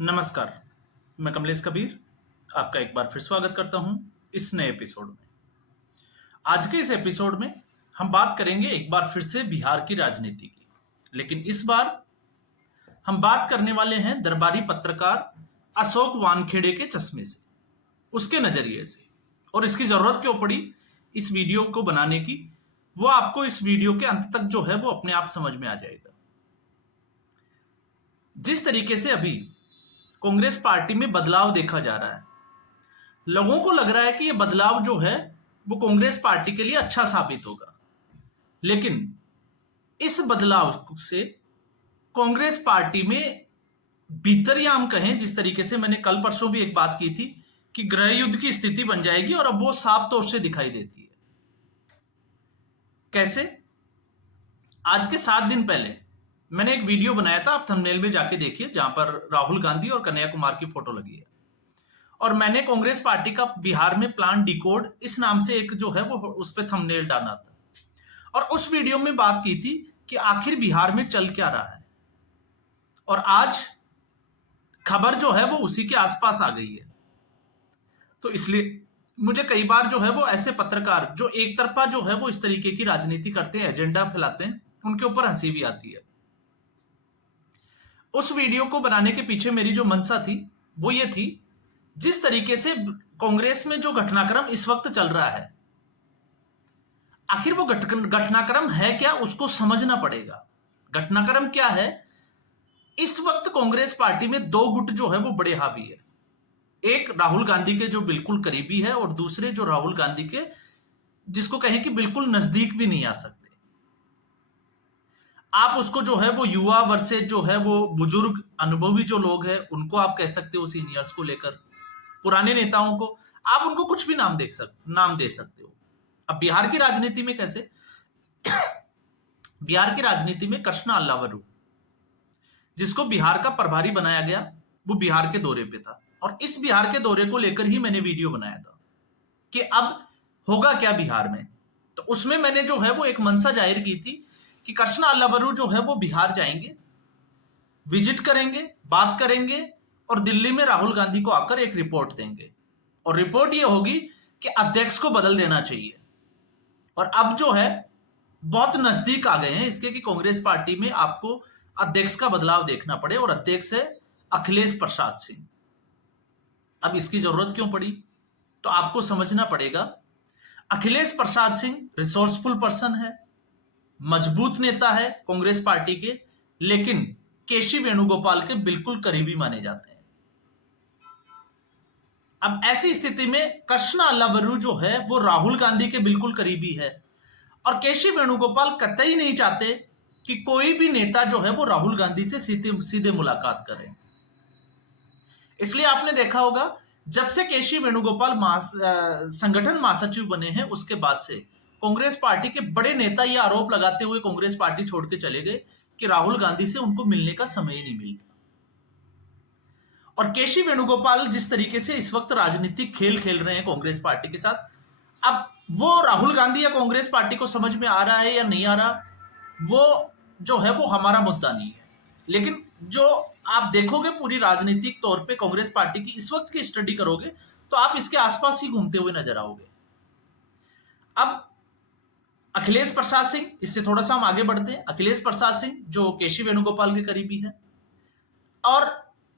नमस्कार, मैं कमलेश कबीर आपका एक बार फिर स्वागत करता हूं इस नए एपिसोड में। आज के इस एपिसोड में हम बात करेंगे एक बार फिर से बिहार की राजनीति की, लेकिन इस बार हम बात करने वाले हैं दरबारी पत्रकार अशोक वानखेड़े के चश्मे से, उसके नजरिए से। और इसकी जरूरत क्यों पड़ी इस वीडियो को बनाने की, वो आपको इस वीडियो के अंत तक जो है वो अपने आप समझ में आ जाएगा। जिस तरीके से अभी कांग्रेस पार्टी में बदलाव देखा जा रहा है, लोगों को लग रहा है कि यह बदलाव जो है वो कांग्रेस पार्टी के लिए अच्छा साबित होगा, लेकिन इस बदलाव से कांग्रेस पार्टी में भीतर, या हम कहें जिस तरीके से मैंने कल परसों भी एक बात की थी कि गृह युद्ध की स्थिति बन जाएगी, और अब वो साफ तौर से दिखाई देती है। कैसे? आज के 7 दिन पहले मैंने एक वीडियो बनाया था, आप थंबनेल में जाके देखिए, जहां पर राहुल गांधी और कन्हैया कुमार की फोटो लगी है। और मैंने कांग्रेस पार्टी का बिहार में प्लान डिकोड इस नाम से एक जो है वो उस पर थंबनेल डाला था, और उस वीडियो में बात की थी कि आखिर बिहार में चल क्या रहा है। और आज खबर जो है वो उसी के आसपास आ गई है। तो इसलिए मुझे कई बार जो है वो ऐसे पत्रकार जो एक तरफा जो है वो इस तरीके की राजनीति करते हैं, एजेंडा फैलाते हैं, उनके ऊपर हंसी भी आती है। उस वीडियो को बनाने के पीछे मेरी जो मंशा थी वो ये थी, जिस तरीके से कांग्रेस में जो घटनाक्रम इस वक्त चल रहा है, आखिर वो घटनाक्रम है क्या, उसको समझना पड़ेगा। घटनाक्रम क्या है? इस वक्त कांग्रेस पार्टी में 2 गुट जो है वो बड़े हावी है। एक राहुल गांधी के जो बिल्कुल करीबी है, और दूसरे जो राहुल गांधी के जिसको कहें कि बिल्कुल नजदीक भी नहीं आ सकते। आप उसको जो है वो युवा वर्सेज जो है वो बुजुर्ग अनुभवी जो लोग हैं उनको आप कह सकते हो, सीनियर्स को लेकर पुराने नेताओं को आप उनको कुछ भी नाम दे सकते हो। अब बिहार की राजनीति में कैसे? बिहार की राजनीति में कृष्णा अल्लावरू, जिसको बिहार का प्रभारी बनाया गया, वो बिहार के दौरे पे था, और इस बिहार के दौरे को लेकर ही मैंने वीडियो बनाया था कि अब होगा क्या बिहार में। तो उसमें मैंने जो है वो एक मंशा जाहिर की थी कि कृष्णा अल्लावरू जो है वो बिहार जाएंगे, विजिट करेंगे, बात करेंगे, और दिल्ली में राहुल गांधी को आकर एक रिपोर्ट देंगे। और रिपोर्ट ये होगी कि अध्यक्ष को बदल देना चाहिए। और अब जो है बहुत नजदीक आ गए हैं इसके कि कांग्रेस पार्टी में आपको अध्यक्ष का बदलाव देखना पड़े, और अध्यक्ष है अखिलेश प्रसाद सिंह। अब इसकी जरूरत क्यों पड़ी, तो आपको समझना पड़ेगा। अखिलेश प्रसाद सिंह रिसोर्सफुल पर्सन है, मजबूत नेता है कांग्रेस पार्टी के, लेकिन केसी वेणुगोपाल के बिल्कुल करीबी माने जाते हैं। अब ऐसी स्थिति में कृष्णा अल्लावरू जो है वो राहुल गांधी के बिल्कुल करीबी है, और केसी वेणुगोपाल कतई नहीं चाहते कि कोई भी नेता जो है वो राहुल गांधी से सीधे सीधे मुलाकात करे। इसलिए आपने देखा होगा, जब से केसी वेणुगोपाल संगठन महासचिव बने हैं, उसके बाद से कांग्रेस पार्टी के बड़े नेता ये आरोप लगाते हुए कांग्रेस पार्टी छोड़ के चले गए कि राहुल गांधी से उनको मिलने का समय ही नहीं मिलता। और केसी वेणुगोपाल जिस तरीके से इस वक्त राजनीतिक खेल खेल रहे हैं कांग्रेस पार्टी के साथ, अब वो राहुल गांधी या कांग्रेस पार्टी को समझ में आ रहा है या नहीं आ रहा, वो जो है वो हमारा मुद्दा नहीं है। लेकिन जो आप देखोगे पूरी राजनीतिक तौर पे कांग्रेस पार्टी की इस वक्त की स्टडी करोगे, तो आप इसके आसपास ही घूमते हुए नजर आओगे। अब अखिलेश प्रसाद सिंह, इससे थोड़ा सा हम आगे बढ़ते हैं। अखिलेश प्रसाद सिंह जो केसी वेणुगोपाल के करीबी है, और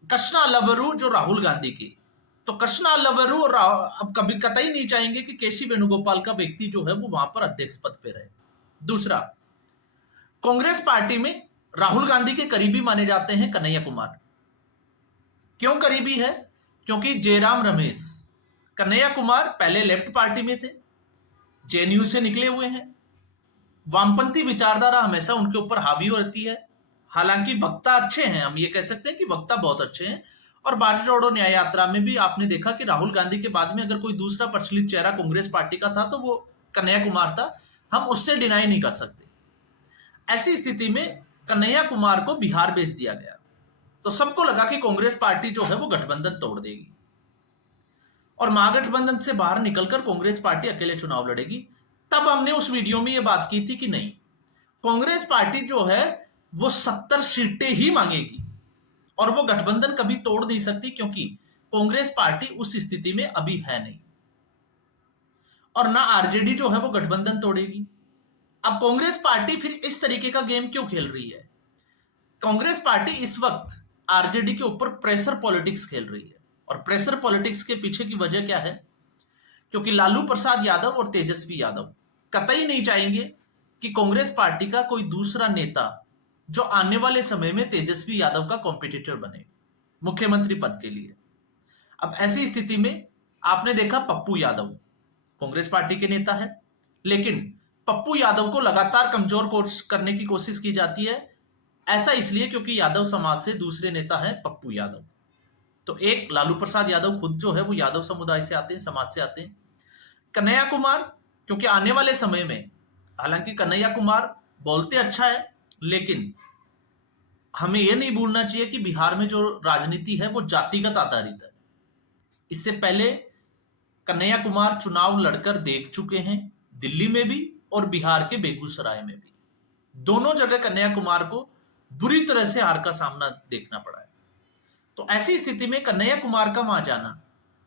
कृष्णा अल्लावरू जो राहुल गांधी की। तो कृष्णा अल्लावरू और अब कभी कतई नहीं चाहेंगे कि केसी वेणुगोपाल का व्यक्ति जो है वो वहां पर अध्यक्ष पद पे रहे। दूसरा, कांग्रेस पार्टी में राहुल गांधी के करीबी माने जाते हैं कन्हैया कुमार। क्यों करीबी है? क्योंकि जयराम रमेश, कन्हैया कुमार पहले लेफ्ट पार्टी में थे, जेएनयू से निकले हुए हैं, वामपंथी विचारधारा हमेशा उनके ऊपर हावी रहती है। हालांकि वक्ता अच्छे हैं, हम ये कह सकते हैं कि वक्ता बहुत अच्छे हैं। और भारत जोड़ो न्याय यात्रा में भी आपने देखा कि राहुल गांधी के बाद में अगर कोई दूसरा प्रचलित चेहरा कांग्रेस पार्टी का था तो वो कन्हैया कुमार था, हम उससे डिनाई नहीं कर सकते। ऐसी स्थिति में कन्हैया कुमार को बिहार भेज दिया गया, तो सबको लगा कि कांग्रेस पार्टी जो है वो गठबंधन तोड़ देगी, और महागठबंधन से बाहर निकलकर कांग्रेस पार्टी अकेले चुनाव लड़ेगी। तब हमने उस वीडियो में ये बात की थी कि नहीं, कांग्रेस पार्टी जो है वो 70 सीटें ही मांगेगी, और वो गठबंधन कभी तोड़ नहीं सकती, क्योंकि कांग्रेस पार्टी उस स्थिति में अभी है नहीं, और ना आरजेडी जो है वो गठबंधन तोड़ेगी। अब कांग्रेस पार्टी फिर इस तरीके का गेम क्यों खेल रही है? कांग्रेस पार्टी इस वक्त आरजेडी के ऊपर प्रेशर पॉलिटिक्स खेल रही है, और प्रेशर पॉलिटिक्स के पीछे की वजह क्या है? क्योंकि लालू प्रसाद यादव और तेजस्वी यादव कतई नहीं चाहेंगे कि कांग्रेस पार्टी का कोई दूसरा नेता जो आने वाले समय में तेजस्वी यादव का कॉम्पिटिटर बने मुख्यमंत्री पद के लिए। अब ऐसी स्थिति में आपने देखा पप्पू यादव कांग्रेस पार्टी के नेता है, लेकिन पप्पू यादव को लगातार कमजोर करने की कोशिश की जाती है। ऐसा इसलिए क्योंकि यादव समाज से दूसरे नेता है पप्पू यादव। तो एक लालू प्रसाद यादव खुद जो है वो यादव समुदाय से आते हैं, समाज से आते हैं। कन्हैया कुमार, क्योंकि आने वाले समय में, हालांकि कन्हैया कुमार बोलते अच्छा है, लेकिन हमें यह नहीं भूलना चाहिए कि बिहार में जो राजनीति है वो जातिगत आधारित है। इससे पहले कन्हैया कुमार चुनाव लड़कर देख चुके हैं, दिल्ली में भी और बिहार के बेगूसराय में भी। दोनों जगह कन्हैया कुमार को बुरी तरह से हार का सामना देखना पड़ा है। तो ऐसी स्थिति में कन्हैया कुमार का वहां जाना,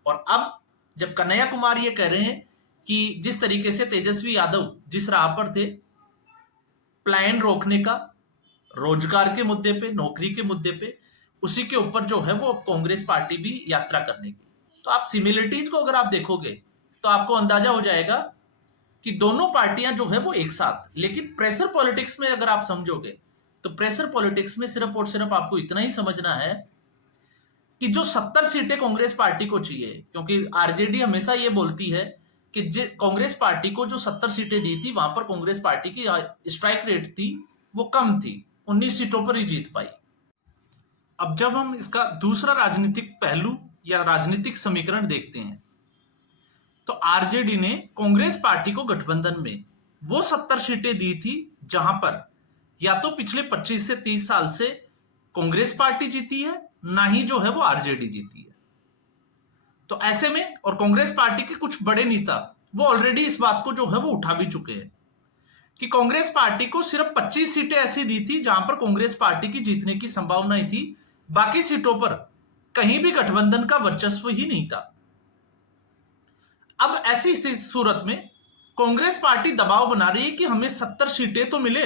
और अब जब कन्हैया कुमार ये कह रहे हैं कि जिस तरीके से तेजस्वी यादव जिस राह पर थे, प्लान रोकने का, रोजगार के मुद्दे पे, नौकरी के मुद्दे पे, उसी के ऊपर जो है वो अब कांग्रेस पार्टी भी यात्रा करने की। तो आप सिमिलरिटीज को अगर आप देखोगे तो आपको अंदाजा हो जाएगा कि दोनों पार्टियां जो है वो एक साथ, लेकिन प्रेशर पॉलिटिक्स में अगर आप समझोगे तो प्रेशर पॉलिटिक्स में सिर्फ और सिर्फ आपको इतना ही समझना है कि जो 70 सीटें कांग्रेस पार्टी को चाहिए, क्योंकि आरजेडी हमेशा ये बोलती है कि कांग्रेस पार्टी को जो 70 सीटें दी थी वहां पर कांग्रेस पार्टी की स्ट्राइक रेट थी वो कम थी, 19 सीटों पर ही जीत पाई। अब जब हम इसका दूसरा राजनीतिक पहलू या राजनीतिक समीकरण देखते हैं तो आरजेडी ने कांग्रेस पार्टी को गठबंधन में वो 70 सीटें दी थी जहां पर या तो पिछले 25 से 30 साल से कांग्रेस पार्टी जीती है, ना ही जो है वो आरजेडी जीती है। तो ऐसे में, और कांग्रेस पार्टी के कुछ बड़े नेता वो ऑलरेडी इस बात को जो है वो उठा भी चुके हैं कि कांग्रेस पार्टी को सिर्फ 25 सीटें ऐसी दी थी जहां पर कांग्रेस पार्टी की जीतने की संभावना ही थी, बाकी सीटों पर कहीं भी गठबंधन का वर्चस्व ही नहीं था। अब ऐसी सूरत में कांग्रेस पार्टी दबाव बना रही है कि हमें 70 सीटें तो मिले,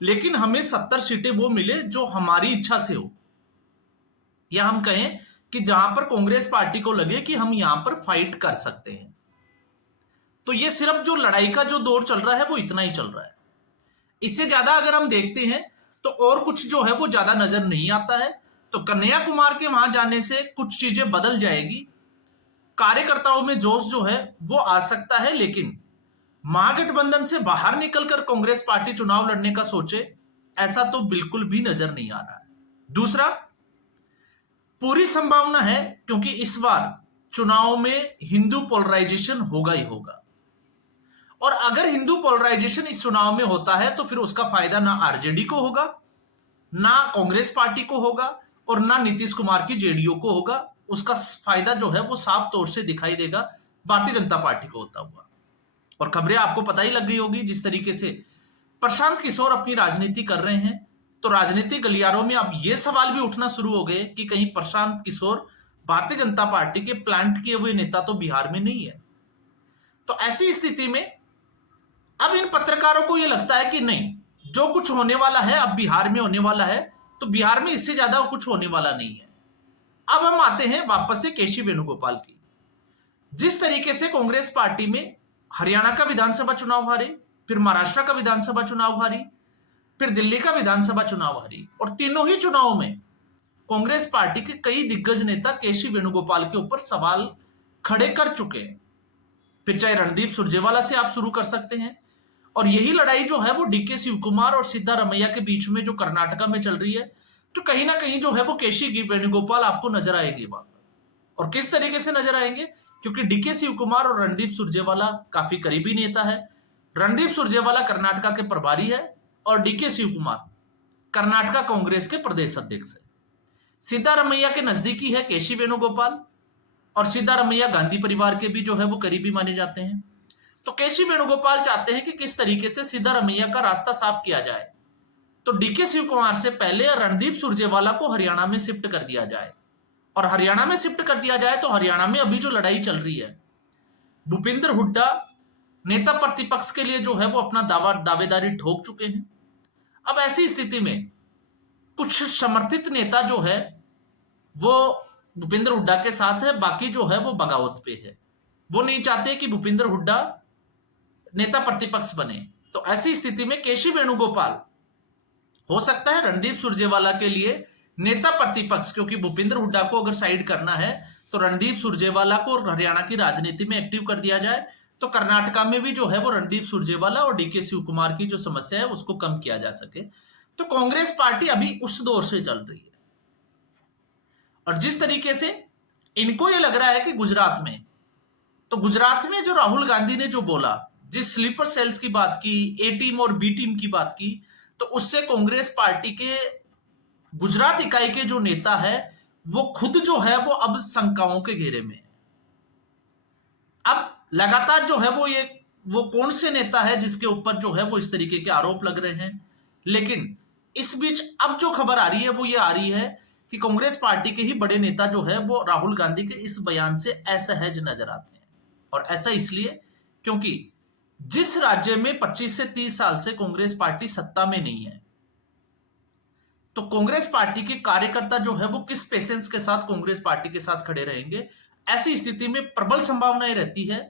लेकिन हमें 70 सीटें वो मिले जो हमारी इच्छा से हो, या हम कहें कि जहां पर कांग्रेस पार्टी को लगे कि हम यहां पर फाइट कर सकते हैं। तो ये सिर्फ जो लड़ाई का जो दौर चल रहा है वो इतना ही चल रहा है। इससे ज्यादा अगर हम देखते हैं तो और कुछ जो है वो ज्यादा नजर नहीं आता है। तो कन्हैया कुमार के वहां जाने से कुछ चीजें बदल जाएगी, कार्यकर्ताओं में जोश जो है वो आ सकता है, लेकिन महागठबंधन से बाहर निकलकर कांग्रेस पार्टी चुनाव लड़ने का सोचे, ऐसा तो बिल्कुल भी नजर नहीं आ रहा है। दूसरा, पूरी संभावना है क्योंकि इस बार चुनाव में हिंदू पोलराइजेशन होगा ही होगा, और अगर हिंदू पोलराइजेशन इस चुनाव में होता है तो फिर उसका फायदा ना आरजेडी को होगा, ना कांग्रेस पार्टी को होगा, और ना नीतीश कुमार की जेडीयू को होगा। उसका फायदा जो है वो साफ तौर से दिखाई देगा भारतीय जनता पार्टी को होता हुआ। और खबरें आपको पता ही लग गई होगी, जिस तरीके से प्रशांत किशोर अपनी राजनीति कर रहे हैं, तो राजनीतिक गलियारों में अब ये सवाल भी उठना शुरू हो गए कि कहीं प्रशांत किशोर भारतीय जनता पार्टी के प्लांट किए हुए नेता तो बिहार में नहीं है। तो ऐसी स्थिति में अब इन पत्रकारों को यह लगता है कि नहीं, जो कुछ होने वाला है अब बिहार में होने वाला है, तो बिहार में इससे ज्यादा कुछ होने वाला नहीं है। अब हम आते हैं वापस से केसी वेणुगोपाल की। जिस तरीके से कांग्रेस पार्टी में हरियाणा का विधानसभा चुनाव हारे, फिर महाराष्ट्र का विधानसभा चुनाव हारी, फिर दिल्ली का विधानसभा चुनाव हारी, और तीनों ही चुनावों में कांग्रेस पार्टी के कई दिग्गज नेता केसी वेणुगोपाल के ऊपर सवाल खड़े कर चुके हैं। फिर चाहे रणदीप सुरजेवाला से आप शुरू कर सकते हैं, और यही लड़ाई जो है वो डीके शिवकुमार और सिद्धारमैया के बीच में जो कर्नाटका में चल रही है, तो कहीं ना कहीं जो है वो केसी वेणुगोपाल आपको नजर आएंगे वहां पर। और किस तरीके से नजर आएंगे, क्योंकि डीके शिवकुमार और रणदीप सुरजेवाला काफी करीबी नेता है। रणदीप सुरजेवाला कर्नाटका के प्रभारी है और डीके शिवकुमार कर्नाटका कांग्रेस के प्रदेश अध्यक्ष है। सिद्धारमैया के नजदीकी है केसी वेणुगोपाल, और सिद्धारमैया गांधी परिवार के भी जो है वो करीबी माने जाते हैं। तो केसी वेणुगोपाल चाहते हैं कि किस तरीके से सिद्धारमैया का रास्ता साफ किया जाए, तो डीके शिव कुमार से पहले रणदीप सुरजेवाला को हरियाणा में शिफ्ट कर दिया जाए। और हरियाणा में शिफ्ट कर दिया जाए तो हरियाणा में अभी जो लड़ाई चल रही है, भूपेंद्र हुड्डा नेता प्रतिपक्ष के लिए जो है वो अपना दावेदारी ठोक चुके हैं। अब ऐसी स्थिति में कुछ समर्थित नेता जो है वो भूपेंद्र हुड्डा के साथ है, बाकी जो है वो बगावत पे है। वो नहीं चाहते कि भूपेंद्र हुड्डा नेता प्रतिपक्ष बने। तो ऐसी स्थिति में केसी वेणुगोपाल हो सकता है रणदीप सुरजेवाला के लिए नेता प्रतिपक्ष, क्योंकि भूपेंद्र हुड्डा को अगर साइड करना है तो रणदीप सुरजेवाला को हरियाणा की राजनीति में एक्टिव कर दिया जाए, तो कर्नाटका में भी जो है वो रणदीप सुरजेवाला और डीके शिव कुमार की जो समस्या है उसको कम किया जा सके। तो कांग्रेस पार्टी अभी उस दौर से चल रही है। और जिस तरीके से इनको ये लग रहा है कि गुजरात में जो राहुल गांधी ने जो बोला, जिस स्लीपर सेल्स की बात की, ए टीम और बी टीम की बात की, तो उससे कांग्रेस पार्टी के गुजरात इकाई के जो नेता है वो खुद जो है वो अब शंकाओं के घेरे में है। अब लगातार जो है वो कौन से नेता है जिसके ऊपर जो है वो इस तरीके के आरोप लग रहे हैं। लेकिन इस बीच अब जो खबर आ रही है वो ये आ रही है कि कांग्रेस पार्टी के ही बड़े नेता जो है वो राहुल गांधी के इस बयान से असहज नजर आते हैं। और ऐसा इसलिए क्योंकि जिस राज्य में 25 से 30 साल से कांग्रेस पार्टी सत्ता में नहीं है, तो कांग्रेस पार्टी के कार्यकर्ता जो है वो किस पेशेंस के साथ कांग्रेस पार्टी के साथ खड़े रहेंगे। ऐसी स्थिति में प्रबल संभावनाएं रहती है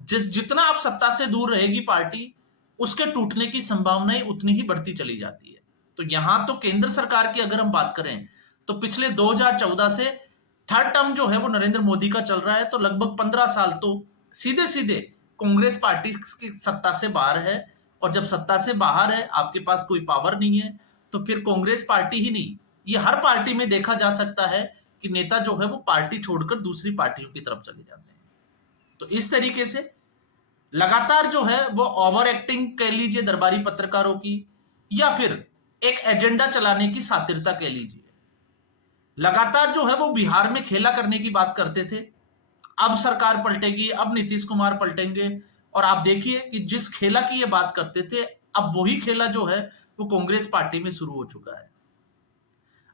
जितना आप सत्ता से दूर रहेगी पार्टी, उसके टूटने की संभावनाएं उतनी ही बढ़ती चली जाती है। तो यहां तो केंद्र सरकार की अगर हम बात करें तो पिछले 2014 से थर्ड टर्म जो है वो नरेंद्र मोदी का चल रहा है, तो लगभग 15 साल तो सीधे सीधे कांग्रेस पार्टी की सत्ता से बाहर है। और जब सत्ता से बाहर है, आपके पास कोई पावर नहीं है, तो फिर कांग्रेस पार्टी ही नहीं, ये हर पार्टी में देखा जा सकता है कि नेता जो है वो पार्टी छोड़कर दूसरी पार्टियों की तरफ चले जाते हैं। तो इस तरीके से लगातार जो है वो ओवर एक्टिंग कह लीजिए दरबारी पत्रकारों की, या फिर एक एजेंडा चलाने की सातिरता कह लीजिए, लगातार जो है वो बिहार में खेला करने की बात करते थे। अब सरकार पलटेगी, अब नीतीश कुमार पलटेंगे, और आप देखिए कि जिस खेला की ये बात करते थे, अब वही खेला जो है वो कांग्रेस पार्टी में शुरू हो चुका है।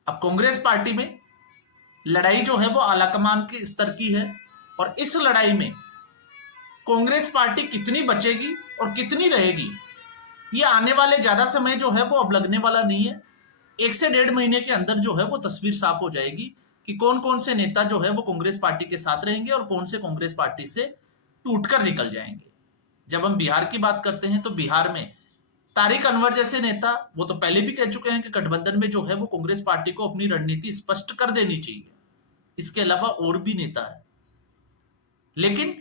अब कांग्रेस पार्टी में लड़ाई जो है वो आलाकमान के स्तर की है, और इस लड़ाई में कांग्रेस पार्टी कितनी बचेगी और कितनी रहेगी, ये आने वाले ज्यादा समय जो है वो अब लगने वाला नहीं है। 1 से 1.5 महीने के अंदर जो है वो तस्वीर साफ हो जाएगी कि कौन कौन से नेता जो है वो कांग्रेस पार्टी के साथ रहेंगे और कौन से कांग्रेस पार्टी से टूटकर निकल जाएंगे। जब हम बिहार की बात करते हैं तो बिहार में तारिक अनवर जैसे नेता, वो तो पहले भी कह चुके हैं कि गठबंधन में जो है वो कांग्रेस पार्टी को अपनी रणनीति स्पष्ट कर देनी चाहिए। इसके अलावा और भी नेता है, लेकिन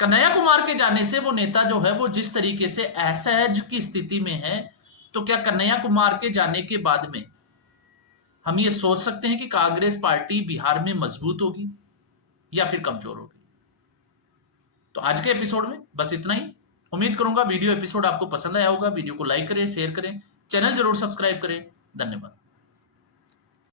कन्हैया कुमार के जाने से वो नेता जो है वो जिस तरीके से असहज की स्थिति में है, तो क्या कन्हैया कुमार के जाने के बाद में हम ये सोच सकते हैं कि कांग्रेस पार्टी बिहार में मजबूत होगी या फिर कमजोर होगी? तो आज के एपिसोड में बस इतना ही। उम्मीद करूंगा वीडियो एपिसोड आपको पसंद आया होगा। वीडियो को लाइक करें, शेयर करें, चैनल जरूर सब्सक्राइब करें। धन्यवाद।